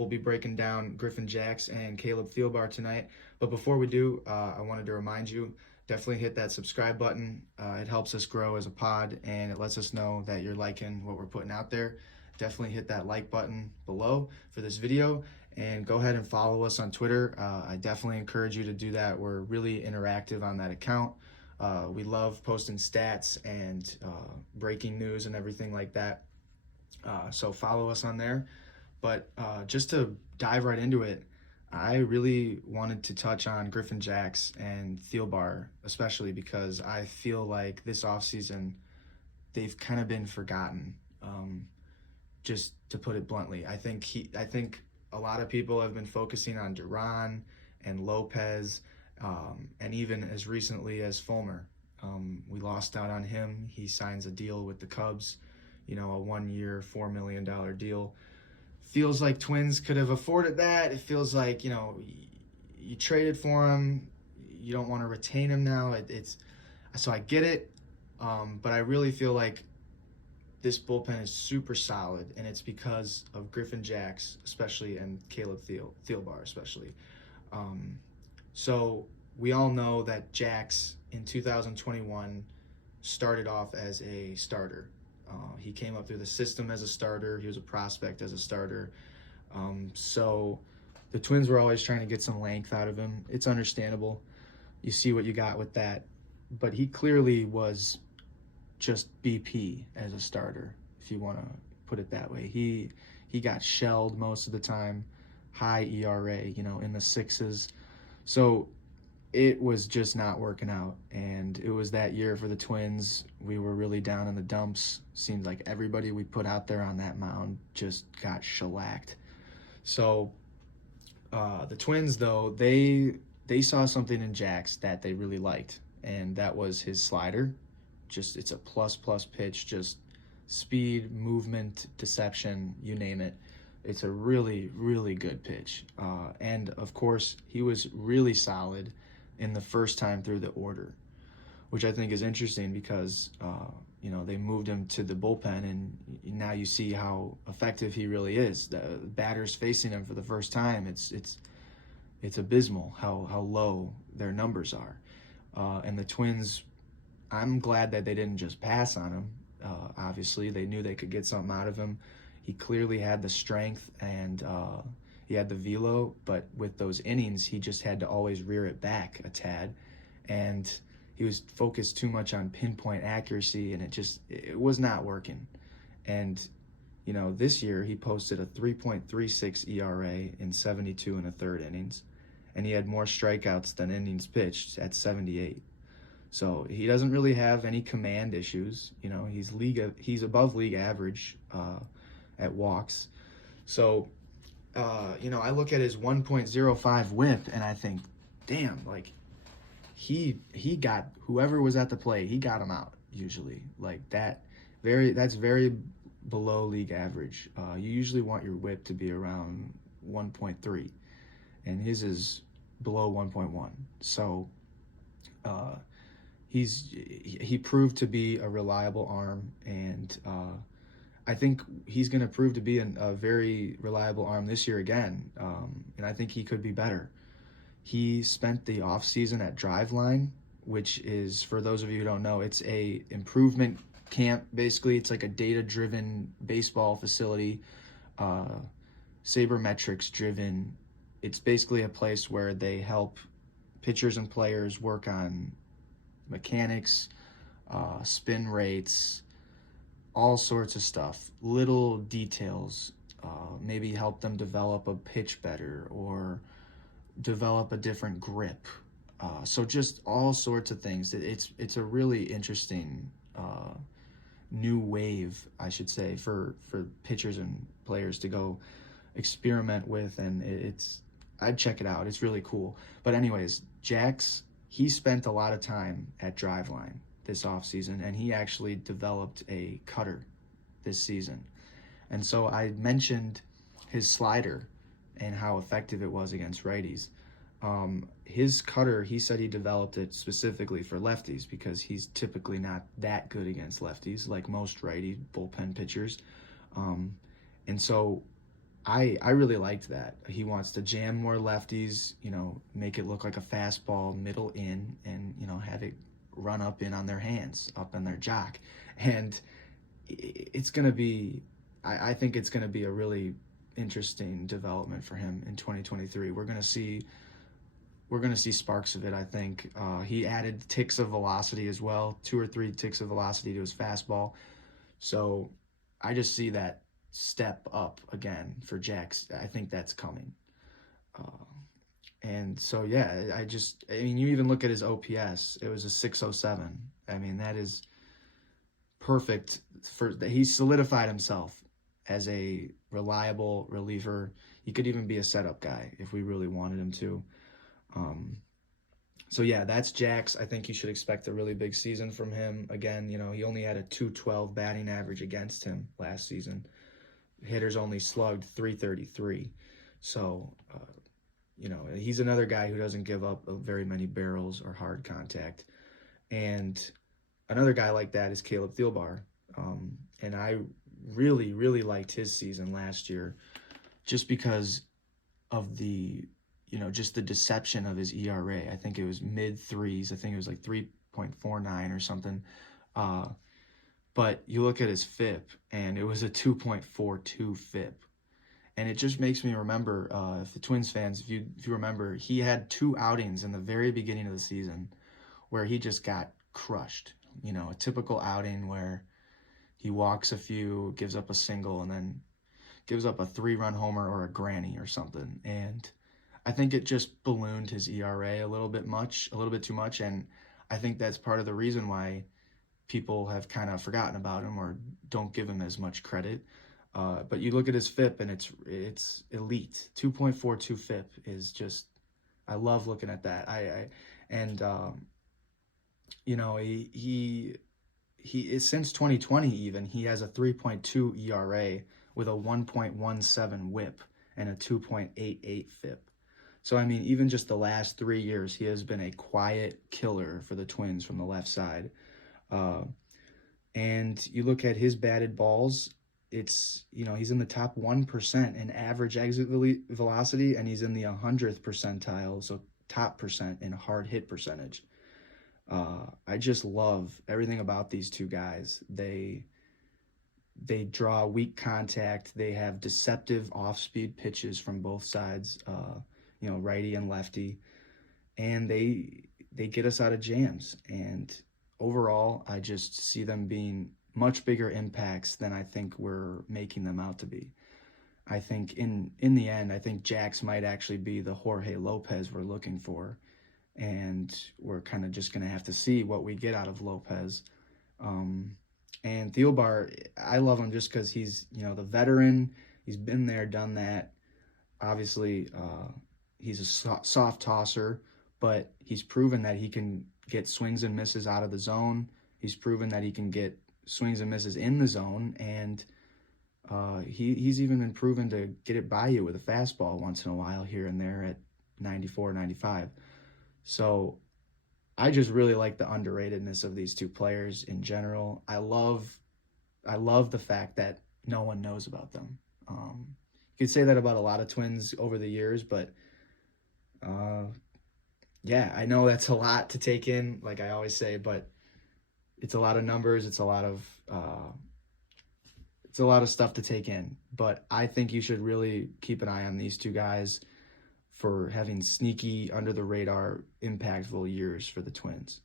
We'll be breaking down Griffin, Jax, and Caleb Thielbar tonight. But before we do, I wanted to remind you, definitely hit that subscribe button. It helps us grow as a pod, and it lets us know that you're liking what we're putting out there. Definitely hit that like button below for this video, and go ahead and follow us on Twitter. I definitely encourage you to do that. We're really interactive on that account. We love posting stats and breaking news and everything like that. So follow us on there. But just to dive right into it, I really wanted to touch on Griffin, Jax, and Thielbar, especially because I feel like this offseason they've kind of been forgotten. Just to put it bluntly, I think a lot of people have been focusing on Duran and Lopez, and even as recently as Fulmer. We lost out on him. He signs a deal with the Cubs, a 1-year, $4 million deal. Feels like Twins could have afforded that. It feels like, you traded for him. You don't want to retain him now. So I get it, but I really feel like this bullpen is super solid, and it's because of Griffin, Jax, especially, and Caleb Thielbar, especially. So we all know that Jax in 2021 started off as a starter. He came up through the system as a starter. He was a prospect as a starter. So the Twins were always trying to get some length out of him. It's understandable. You see what you got with that. But he clearly was just BP as a starter, if you want to put it that way. He got shelled most of the time, high ERA, in the sixes. So it was just not working out, and it was that year for the Twins. We were really down in the dumps. Seemed like everybody we put out there on that mound just got shellacked. So the Twins, though, they saw something in Jax that they really liked, and that was his slider. It's a plus pitch, just speed, movement, deception, you name it. It's a really, really good pitch. And of course, he was really solid in the first time through the order, which I think is interesting because, they moved him to the bullpen, and now you see how effective he really is. The batters facing him for the first time, it's abysmal how low their numbers are. And the Twins, I'm glad that they didn't just pass on him. Obviously, they knew they could get something out of him. He clearly had the strength, and he had the velo, but with those innings, he just had to always rear it back a tad, and he was focused too much on pinpoint accuracy, and it was not working. And this year he posted a 3.36 ERA in 72 and a third innings, and he had more strikeouts than innings pitched at 78. So he doesn't really have any command issues. He's above league average at walks. So I look at his 1.05 whip, and I think, damn, like he got whoever was at the plate, he got him out usually. Like that's very below league average. You usually want your whip to be around 1.3, and his is below 1.1. So he proved to be a reliable arm, and I think he's going to prove to be a very reliable arm this year again, and I think he could be better. He spent the offseason at Driveline, which is, for those of you who don't know, it's a improvement camp. Basically, it's like a data-driven baseball facility, sabermetrics-driven. It's basically a place where they help pitchers and players work on mechanics, spin rates, all sorts of stuff, little details, maybe help them develop a pitch better or develop a different grip. So just all sorts of things. It's a really interesting new wave, I should say, for pitchers and players to go experiment with, and I'd check it out. It's really cool. But anyways, Jax, he spent a lot of time at Driveline this offseason, and he actually developed a cutter this season. And so I mentioned his slider and how effective it was against righties. His cutter, he said he developed it specifically for lefties because he's typically not that good against lefties, like most righty bullpen pitchers. And so I really liked that. He wants to jam more lefties, make it look like a fastball middle in, and have it run up in on their hands, up in their jock. And it's going to be, I think it's going to be a really interesting development for him in 2023. We're going to see sparks of it, I think. He added ticks of velocity as well, 2 or 3 ticks of velocity to his fastball. So I just see that step up again for Jax. I think that's coming. Uh, and so, yeah, I mean, you even look at his OPS, it was a 607. I mean, that is perfect for that. He solidified himself as a reliable reliever. He could even be a setup guy if we really wanted him to. Um, so yeah, that's Jax. I think you should expect a really big season from him. Again, he only had a 212 batting average against him last season. Hitters only slugged 333. So, he's another guy who doesn't give up very many barrels or hard contact. And another guy like that is Caleb Thielbar. And I really, really liked his season last year just because of just the deception of his ERA. I think it was mid threes. I think it was like 3.49 or something. But you look at his FIP, and it was a 2.42 FIP. And it just makes me remember, if the Twins fans, if you remember, he had 2 outings in the very beginning of the season where he just got crushed. A typical outing where he walks a few, gives up a single, and then gives up a 3-run homer or a granny or something. And I think it just ballooned his ERA a little bit too much. And I think that's part of the reason why people have kind of forgotten about him or don't give him as much credit. But you look at his FIP, and it's elite. 2.42 FIP is just, I love looking at that. He since 2020 even, he has a 3.2 ERA with a 1.17 WHIP and a 2.88 FIP. So, I mean, even just the last 3 years, he has been a quiet killer for the Twins from the left side. And you look at his batted balls, he's in the top 1% in average exit velocity, and he's in the 100th percentile, so top percent in hard hit percentage. I just love everything about these two guys. They draw weak contact. They have deceptive off-speed pitches from both sides, righty and lefty, and they get us out of jams. And overall, I just see them being much bigger impacts than I think we're making them out to be. I think in the end, I think Jax might actually be the Jorge Lopez we're looking for, and we're kind of just going to have to see what we get out of Lopez. And Thielbar, I love him just because he's, the veteran. He's been there, done that. Obviously, he's a soft tosser, but he's proven that he can get swings and misses out of the zone. He's proven that he can get swings and misses in the zone, and he's even been proven to get it by you with a fastball once in a while here and there at 94, 95. So I just really like the underratedness of these two players in general. I love the fact that no one knows about them. You could say that about a lot of Twins over the years, but yeah, I know that's a lot to take in, like I always say, but it's a lot of numbers. It's a lot of stuff to take in. But I think you should really keep an eye on these two guys for having sneaky, under the radar, impactful years for the Twins.